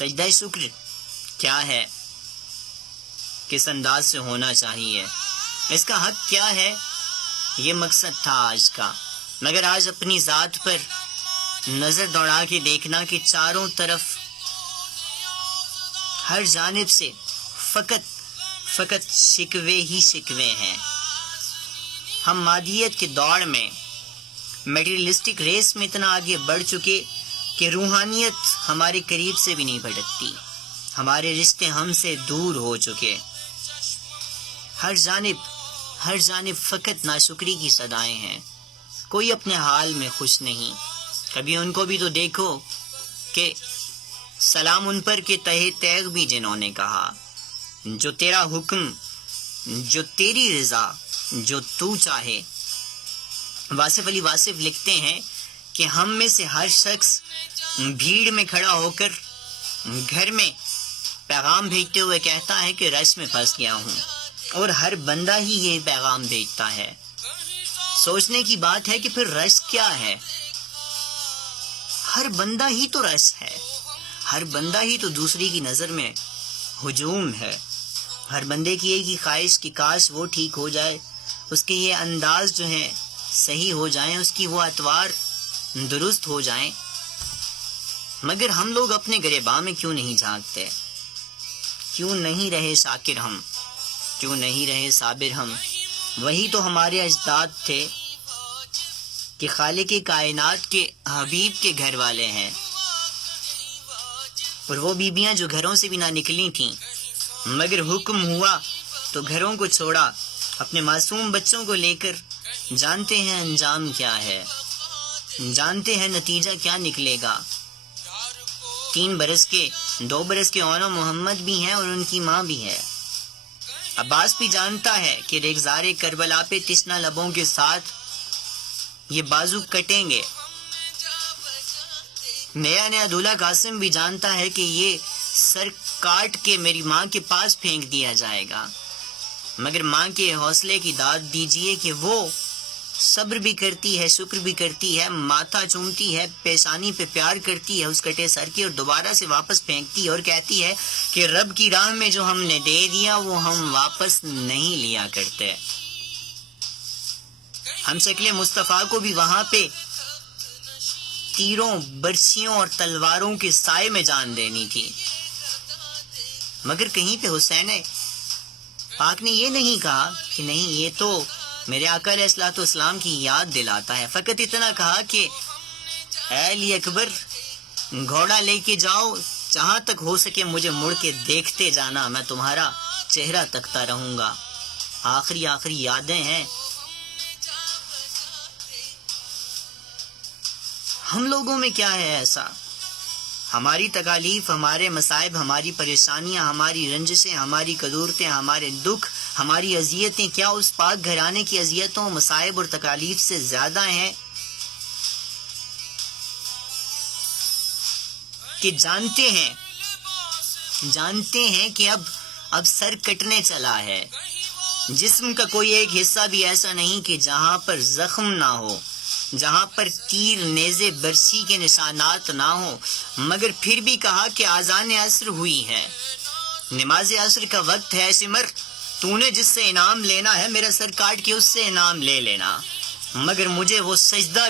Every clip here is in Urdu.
سجدہ شکر کیا ہے، کس انداز سے ہونا چاہیے، اس کا حق کیا ہے، یہ مقصد تھا آج کا۔ مگر آج اپنی ذات پر نظر دوڑا کے دیکھنا کہ چاروں طرف ہر جانب سے فقط شکوے ہی شکوے ہیں۔ ہم مادیت کی دوڑ میں، میٹیریلسٹک ریس میں اتنا آگے بڑھ چکے کہ روحانیت ہمارے قریب سے بھی نہیں بھٹکتی، ہمارے رشتے ہم سے دور ہو چکے۔ ہر جانب فقط ناشکری کی صدائیں ہیں، کوئی اپنے حال میں خوش نہیں۔ کبھی ان کو بھی تو دیکھو کہ سلام ان پر کے تہے تیغ بھی جنہوں نے کہا، جو تیرا حکم، جو تیری رضا، جو تو چاہے۔ واصف علی واصف لکھتے ہیں کہ ہم میں سے ہر شخص بھیڑ میں کھڑا ہو کر گھر میں پیغام بھیجتے ہوئے کہتا ہے کہ رش میں پھنس گیا ہوں، اور ہر بندہ ہی یہ پیغام بھیجتا ہے۔ سوچنے کی بات ہے کہ پھر رش کیا ہے؟ ہر بندہ ہی تو رش ہے، ہر بندہ ہی تو دوسری کی نظر میں ہجوم ہے۔ ہر بندے کی ایک ہی خواہش کہ کاش وہ ٹھیک ہو جائے، اس کے یہ انداز جو ہیں صحیح ہو جائیں، اس کی وہ اطوار درست ہو جائیں۔ مگر ہم لوگ اپنے گریباں میں کیوں نہیں جھانکتے؟ کیوں نہیں رہے شاکر ہم؟ کیوں نہیں رہے صابر ہم؟ وہی تو ہمارے اجداد تھے کہ خالق کائنات کے حبیب کے گھر والے ہیں، اور وہ بیبیاں جو گھروں سے بھی نہ نکلی تھیں، مگر حکم ہوا تو گھروں کو چھوڑا، اپنے معصوم بچوں کو لے کر۔ جانتے ہیں انجام کیا ہے، جانتے ہیں نتیجہ کیا نکلے گا۔ 3 برس کے 2 برس کے اونو محمد بھی ہیں اور ان کی ماں بھی ہے۔ عباس بھی جانتا ہے کہ ریگزار کربلا پہ تشنہ لبوں کے ساتھ یہ بازو کٹیں گے۔ نیا دولہا قاسم بھی جانتا ہے کہ یہ سر کاٹ کے میری ماں کے پاس پھینک دیا جائے گا، مگر ماں کے حوصلے کی داد دیجئے کہ وہ صبر بھی کرتی ہے، شکر بھی کرتی ہے، ماتھا چومتی ہے، پیشانی پہ پیار کرتی ہے اس کٹے سر کی، اور دوبارہ سے واپس پھینکتی ہے اور کہتی ہے کہ رب کی راہ میں جو ہم نے دے دیا وہ ہم واپس نہیں لیا کرتے۔ ہم شکل مصطفیٰ کو بھی وہاں پہ تیروں، برچھیوں اور تلواروں کے سائے میں جان دینی تھی، مگر کہیں پہ حسین پاک نے یہ نہیں کہا کہ نہیں، یہ تو میرے آقا علیہ الصلوۃ والسلام کی یاد دلاتا ہے۔ فقط اتنا کہا کہ اے علی اکبر، گھوڑا لے کے جاؤ، جہاں تک ہو سکے مجھے مڑ کے دیکھتے جانا، میں تمہارا چہرہ تکتا رہوں گا۔ آخری یادیں ہیں۔ ہم لوگوں میں کیا ہے ایسا؟ ہماری تکالیف، ہمارے مصائب، ہماری پریشانیاں، ہماری رنجشیں، ہماری قدورتیں، ہمارے دکھ، ہماری اذیتیں کیا اس پاک گھرانے کی اذیتوں، مصائب اور تکالیف سے زیادہ ہیں کہ جانتے ہیں کہ اب سر کٹنے چلا ہے۔ جسم کا کوئی ایک حصہ بھی ایسا نہیں کہ جہاں پر زخم نہ ہو، جہاں پر تیر، نیزے، برچھی کے نشانات نہ ہوں، مگر پھر بھی کہا کہ آذان عصر ہوئی ہے، نماز عصر کا وقت ہے، سمر تو نے جس سے انعام لینا ہے میرا سر کاٹ کے اس سے انعام لے لینا، مگر مجھے وہ سجدہ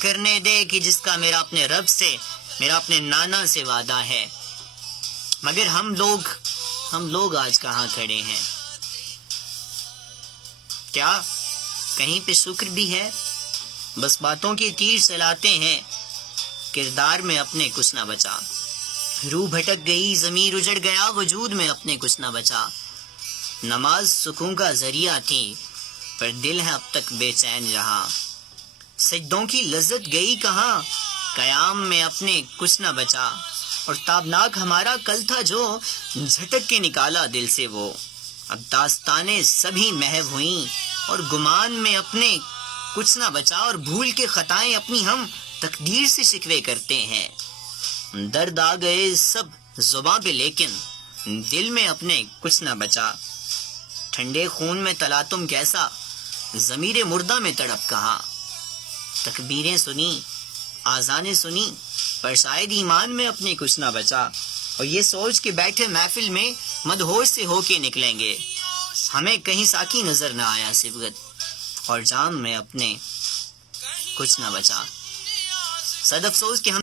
کرنے دے کہ جس کا میرا اپنے رب سے، میرا اپنے نانا سے وعدہ ہے۔ مگر ہم لوگ آج کہاں کھڑے ہیں؟ کیا کہیں پہ شکر بھی ہے؟ بس باتوں کے تیر چلاتے ہیں، کردار میں اپنے کچھ نہ بچا۔ روح بھٹک گئی، ضمیر اجڑ گیا، وجود میں اپنے کچھ نہ بچا۔ نماز سکون کا ذریعہ تھی، پر دل ہے اب تک بے چین رہا۔ سجدوں کی لذت گئی کہاں، قیام میں اپنے کچھ نہ بچا۔ اور تابناک ہمارا کل تھا جو جھٹک کے نکالا دل سے وہ، اب داستانیں سبھی محو ہوئیں اور گمان میں اپنے کچھ نہ بچا، اور بھول کے خطائیں اپنی ہم تقدیر سے شکوے کرتے ہیں۔ درد آ گئے سب زباں پہ لیکن دل میں اپنے کچھ نہ بچا۔ ٹھنڈے خون میں تلاطم کیسا، ضمیر مردہ میں تڑپ کہاں۔ تکبیریں سنی، آذانیں سنی، پر شاید ایمان میں اپنے کچھ نہ بچا، اور یہ سوچ کے بیٹھے محفل میں مدہوش سے ہو کے نکلیں گے، ہمیں کہیں ساقی نظر نہ آیا صبغت، اور جام میں اپنے کچھ نہ بچا۔ صد افسوس کہ ہم